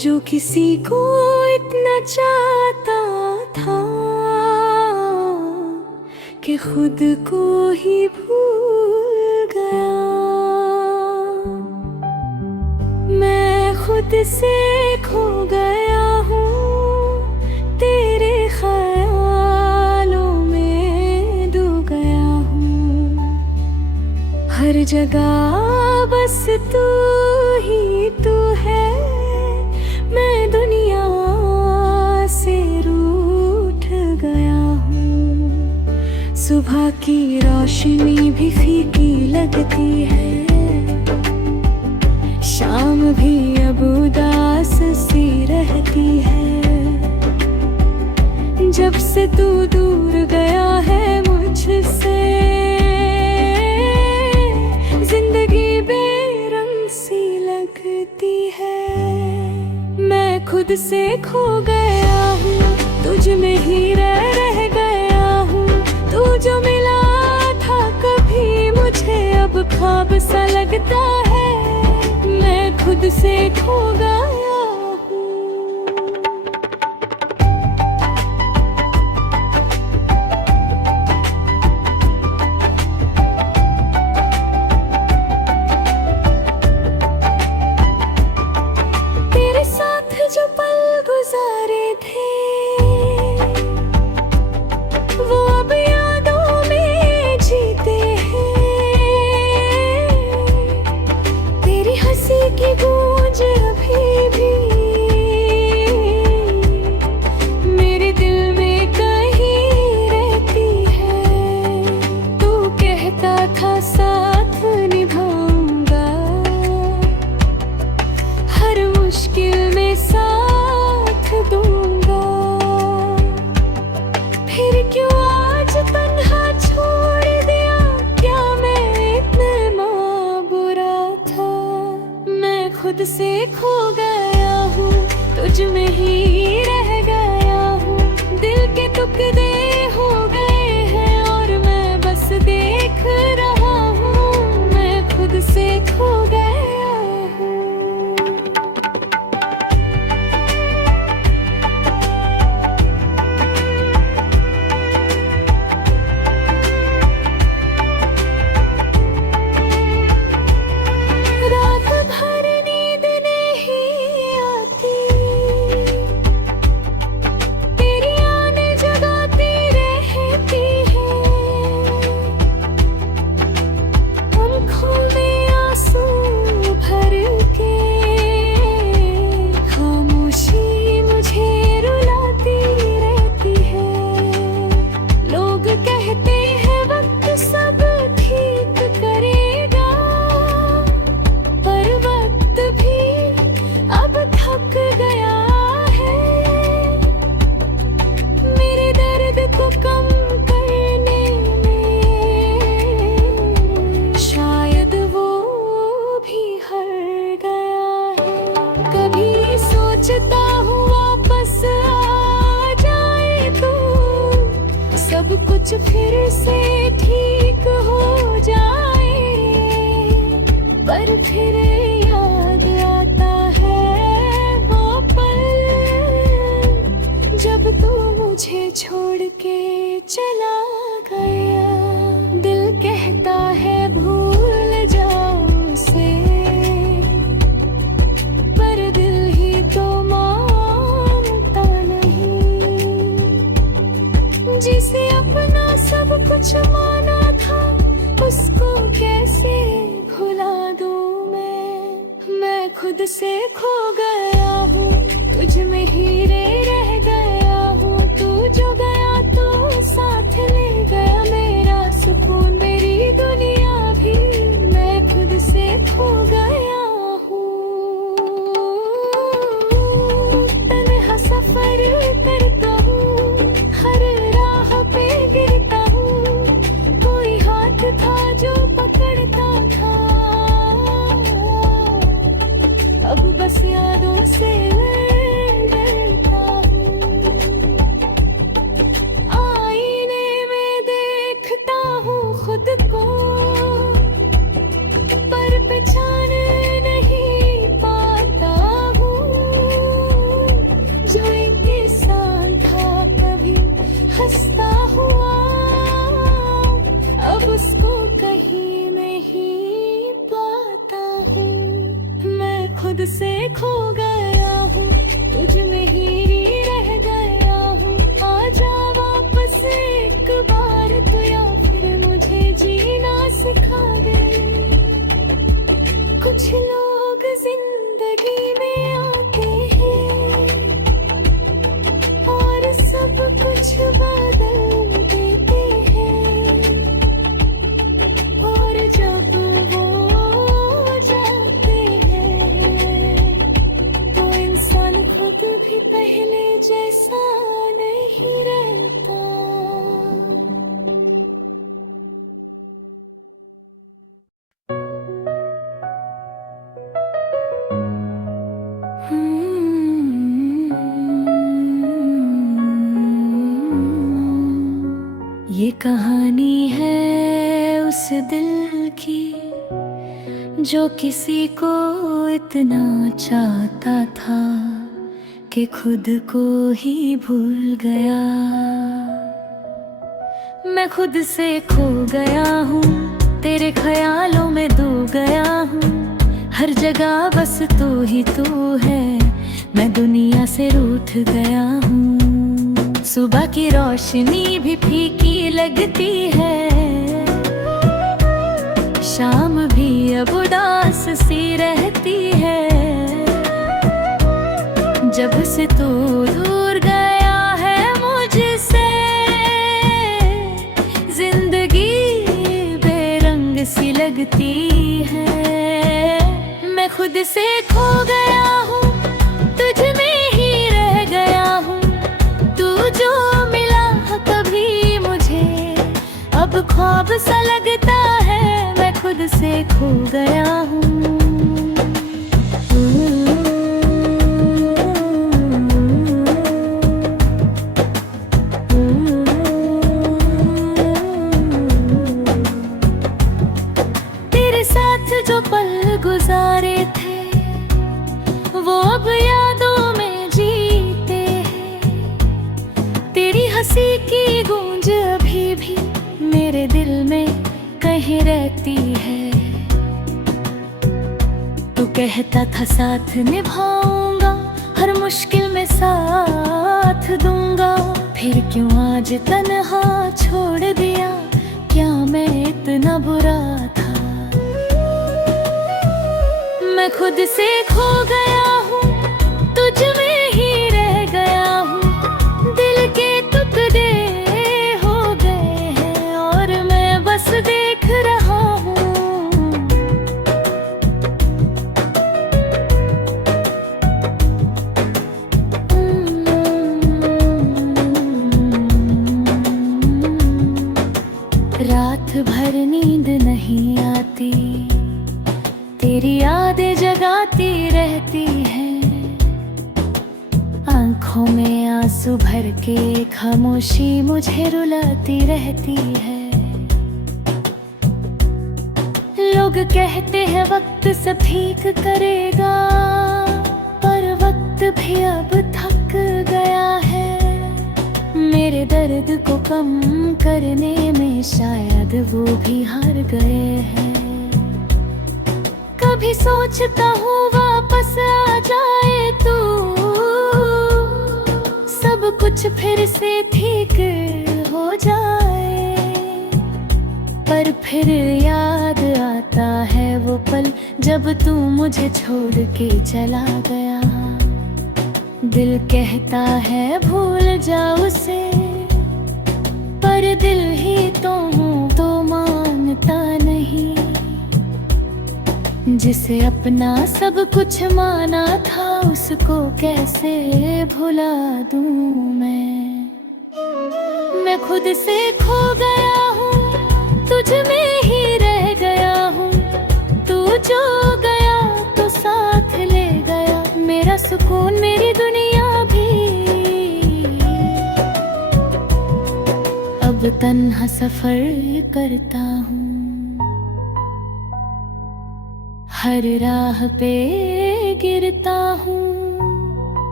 जो किसी को इतना चाहता था कि खुद को ही भूल गया। मैं खुद से खो गया हूँ, तेरे ख्यालों में डूब गया हूँ। हर जगह बस तू ही तू है, मैं दुनिया से रूठ गया हूँ। सुबह की रोशनी भी फीकी लगती है, शाम भी अब उदास सी रहती है। जब से तू दूर गया है मुझसे, जिंदगी बेरंग सी लगती है। मैं खुद से खो गया हूँ, तुझ में ही रह गया हूँ। तू जो मिला था कभी मुझे, अब ख्वाब सा लगता है। मैं खुद से खो गया हूँ। तेरे साथ जो पल गुजारे थे, वो अब यादों में जीते हैं। तेरी हंसी की गूंज अभी भी मेरे दिल में कहीं रहती है। तू कहता था साथ निभाऊंगा, हर मुश्किल में साथ दूंगा। फिर क्यों आज तन्हा छोड़ दिया, क्या मैं इतना बुरा था। मैं खुद से खो गया हूँ, तुझ में ही रह गया हूँ। दिल के टुकड़े हो गए हैं और मैं बस देख रहा हूँ। मैं खुद से खो गया हूँ। रात भर नींद नहीं आती, तेरी आने जगाती रहती है। आँखों में आंसू भर के खामोशी मुझे रुलाती रहती है। लोग कहते हैं वक्त सब ठीक करेगा, पर वक्त भी अब थक गया है। मेरे दर्द को कम करने में शायद वो भी हार गया है। कभी सोचता हूँ वापस आ जाए तू, सब कुछ फिर से ठीक हो जाए। पर फिर याद आता है वो पल, जब तू मुझे छोड़ के चला गया। दिल कहता है भूल जाओ उसे, पर दिल ही तो मानता नहीं। जिसे अपना सब कुछ माना था, उसको कैसे भुला दूं मैं खुद से खो गया हूँ, तुझ में ही रह गया हूँ। तू जो गया तो साथ ले गया मेरा सुकून, मेरी दुनिया भी। मैं खुद से खो गया हूँ। तन्हा सफर करता हूँ, हर राह पे गिरता हूँ। कोई हाथ था जो पकड़ता था, अब बस यादों से डरता हूँ। आईने में देखता हूँ खुद को, पर पहचान नहीं पाता हूँ। खुद से खो गया हूँ, तुझ में ही रह गया हूँ। आजा वापस एक बार तू, या फिर मुझे जीना सिखा दे। कुछ लोग जिंदगी में आते हैं और सब कुछ बदल देते हैं, और जब वो जाते हैं तो इंसान खुद भी पहले जैसा नहीं रहता। ये कहानी है उस दिल की जो किसी को इतना चाहता था कि खुद को ही भूल गया। मैं खुद से खो गया हूँ, तेरे ख्यालों में डूब गया हूँ। हर जगह बस तू ही तू है, मैं दुनिया से रूठ गया हूँ। सुबह की रोशनी भी फीकी लगती है, शाम भी अब उदास सी रहती है। जब से तू दूर गया है मुझसे, जिंदगी बेरंग सी लगती है। मैं खुद से खो गया हूँ, तुझ में ही रह गया हूँ। तू जो मिला कभी मुझे, अब ख्वाब सा लगता है। मैं खुद से खो गया हूँ। तेरे साथ जो पल गुजारे थे वो अब यादों में जीते हैं। तेरी हंसी की गूंज अभी भी मेरे दिल में कहीं रहती है। तू कहता था साथ निभाऊंगा, हर मुश्किल में साथ दूंगा। फिर क्यों आज तन्हा छोड़ दिया, क्या मैं इतना बुरा था? मैं खुद से खो गया हूँ, तुझ में ही रह गया हूँ। दिल के टुकड़े हो गए हैं और मैं बस देख रहा हूँ। रात भर नींद नहीं आती, तेरी यादें जगाती रहती हैं। आँखों में आंसू भर के खामोशी मुझे रुलाती रहती है। लोग कहते हैं वक्त सब ठीक करेगा, पर वक्त भी अब थक गया है। मेरे दर्द को कम करने में शायद वो भी हार गए हैं। कभी सोचता हूँ वापस आ जाए तू, सब कुछ फिर से ठीक हो जाए। पर फिर याद आता है वो पल जब तू मुझे छोड़ के चला गया। दिल कहता है भूल जा उसे, पर दिल ही तो हूँ तो मानता नहीं। जिसे अपना सब कुछ माना था, उसको कैसे भुला दूँ मैं खुद से खो गया हूँ, तुझ में ही रह गया हूँ। तू जो गया तो साथ ले गया मेरा सुकून, मेरी दुनिया भी। अब तन्हा सफर करता हूँ, हर राह पे गिरता हूँ।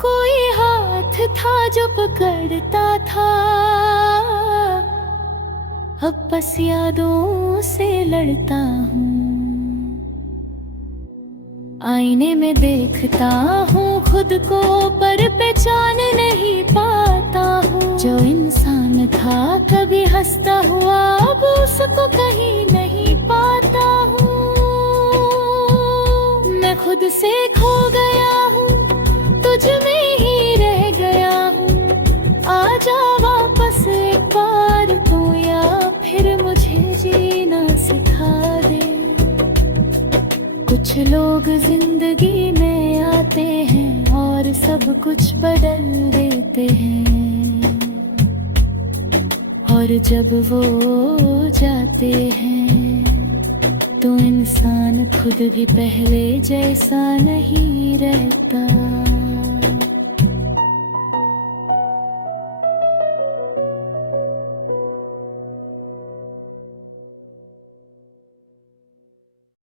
कोई हाथ था जो पकड़ता था, अब बस यादों से लड़ता हूँ। आईने में देखता हूँ खुद को पर पहचान नहीं पाता हूँ। जो इंसान था कभी हंसता हुआ अब उसको कहीं नहीं पाता हूँ। मैं खुद से खो गया हूँ, तुझ में ही रह गया हूँ। आजा वापस एक बार तू, या फिर मुझे जीना सिखा दे। कुछ लोग जिंदगी में आते हैं और सब कुछ बदल देते हैं, और जब वो जाते हैं तो इंसान खुद भी पहले जैसा नहीं रहता।